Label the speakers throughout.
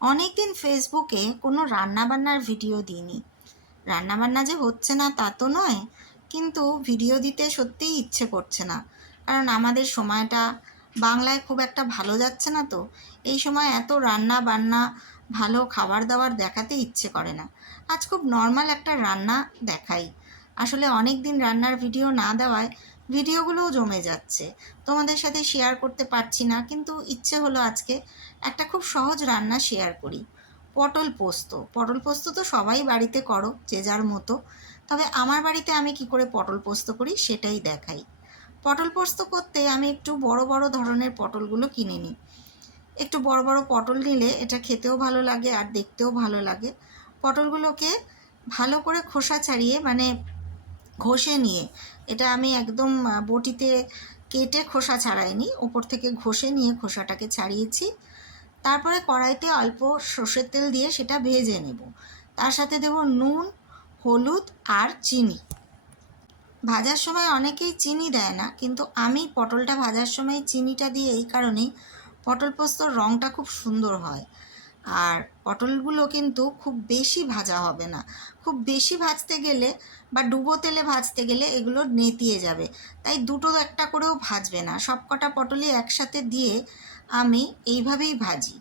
Speaker 1: অনেক দিন ফেসবুকে কোনো রান্নাবান্নার ভিডিও দিইনি। রান্নাবান্না যে হচ্ছে না তা তো নয়, কিন্তু ভিডিও দিতে সত্যিই ইচ্ছে করছে না। কারণ আমাদের সময়টা বাংলায় খুব একটা ভালো যাচ্ছে না তো, এই সময় এত রান্না বান্না ভালো খাবার দাবার দেখাতে ইচ্ছে করে না। আজ খুব নর্মাল একটা রান্না দেখাই। আসলে অনেক দিন রান্নার ভিডিও না দেওয়ায় ভিডিওগুলোও জমে যাচ্ছে। তোমাদের সাথে শেয়ার করতে পারছি না, কিন্তু ইচ্ছে হলো আজকে একটা খুব সহজ রান্না শেয়ার করি। পটল পোস্ত। পটল পোস্ত তো সবাই বাড়িতে করো, যে যার মতো। তবে আমার বাড়িতে আমি কি করে পটল পোস্ত করি সেটাই দেখাই। পটল পোস্ত করতে আমি একটু বড় বড় ধরনের পটলগুলো কিনে নিই। একটু বড় বড় পটল নিলে এটা খেতেও ভালো লাগে আর দেখতেও ভালো লাগে। পটলগুলোকে ভালো করে খোসা ছাড়িয়ে মানে ঘষে নিয়ে, এটা আমি একদম বটিতে কেটে খোসা ছাড়াইনি ওপর থেকে ঘষে নিয়ে খোসাটাকে ছাড়িয়েছি। তারপরে কড়াইতে অল্প সর্ষের তেল দিয়ে সেটা ভেজে নেব। তার সাথে দেব নুন, হলুদ আর চিনি। ভাজার সময় অনেকেই চিনি দেয় না, কিন্তু আমি পটলটা ভাজার সময় চিনিটা দিয়ে এই কারণেই পটল পোস্তর রঙটা খুব সুন্দর হয়। আর পটলগুলো কিন্তু খুব বেশি ভাজা হবে না। খুব বেশি ভাজতে গেলে বা ডুবো তেলে ভাজতে গেলে এগুলো নেতিয়ে যাবে। তাই দুটো একটা করেও ভাজবে না। সব কটা পটলই একসাথে দিয়ে আমি এইভাবেই ভাজি।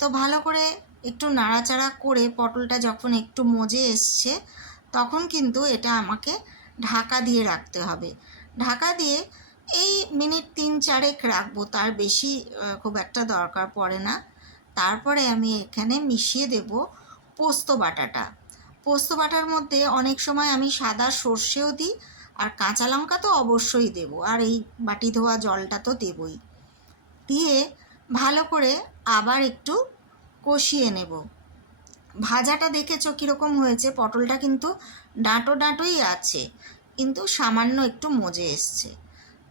Speaker 1: তো ভালো করে একটু নাড়াচাড়া করে পটলটা যখন একটু মজে এসছে, তখন কিন্তু এটা আমাকে ঢাকা দিয়ে রাখতে হবে। ঢাকা দিয়ে এই মিনিট তিন চারেক রাখব, তার বেশি খুব একটা দরকার পড়ে না। তারপরে আমি এখানে মিশিয়ে দেব পোস্ত বাটাটা। পোস্ত বাটার মধ্যে অনেক সময় আমি সাদা সর্ষেও দিই, আর কাঁচা লঙ্কা তো অবশ্যই দেবো, আর এই বাটি ধোয়া জলটা তো দেবই। দিয়ে ভালো করে আবার একটু কষিয়ে নেব। ভাজাটা দেখেছ কীরকম হয়েছে? পটলটা কিন্তু ডাঁটো ডাঁটোই আছে, কিন্তু সামান্য একটু মজে এসছে।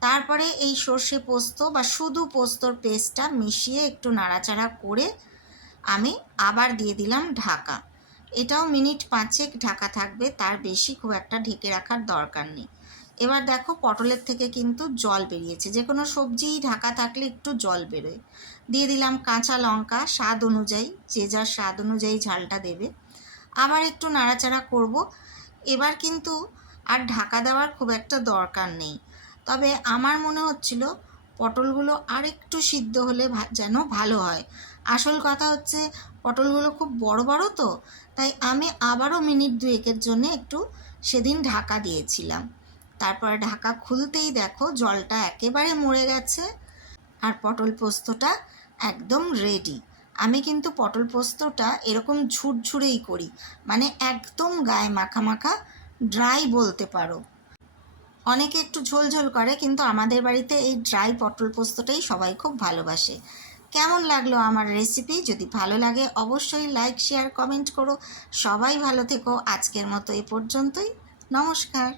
Speaker 1: তারপরে এই সর্ষে পোস্ত বা শুধু পোস্তর পেস্টটা মিশিয়ে একটু নাড়াচাড়া করে আমি আবার দিয়ে দিলাম ঢাকা। এটাও মিনিট পাঁচেক ঢাকা থাকবে, তার বেশি খুব একটা ঢেকে রাখার দরকার নেই। এবার দেখো পটলের থেকে কিন্তু জল বেরিয়েছে, যে কোনো সবজিই ঢাকা থাকলে একটু জল বেরোয়। দিয়ে দিলাম কাঁচা লঙ্কা, স্বাদ অনুযায়ী, যে যার স্বাদ অনুযায়ী ঝালটা দেবে। আবার একটু নাড়াচাড়া করব। এবার কিন্তু আর ঢাকা দেওয়ার খুব একটা দরকার নেই। তবে আমার মনে হচ্ছিল পটলগুলো আর একটু সিদ্ধ হলে যেন ভালো হয়। আসল কথা হচ্ছে পটলগুলো খুব বড় বড় তো, তাই আমি আবারও মিনিট দুয়েকের জন্য একটু সেদিন ঢাকা দিয়েছিলাম। তারপরে ঢাকা খুলতেই দেখো জলটা একেবারে মরে গেছে আর পটল পোস্তটা একদম রেডি আমি কিন্তু পটল পোস্তটা এরকম ঝুরঝুরেই করি মানে একদম গায়ে মাখা মাখা ড্রাই বলতে পারো। অনেকে একটু ঝোলঝোল ঝোল করে, কিন্তু আমাদের বাড়িতে এই ড্রাই পটল পোস্তটাই সবাই খুব ভালোবাসে। কেমন লাগল আমার রেসিপি যদি ভালো লাগে, অবশ্যই লাইক শেয়ার কমেন্ট করো। সবাই ভালো থেকো। আজকের মতো এ পর্যন্তই। নমস্কার।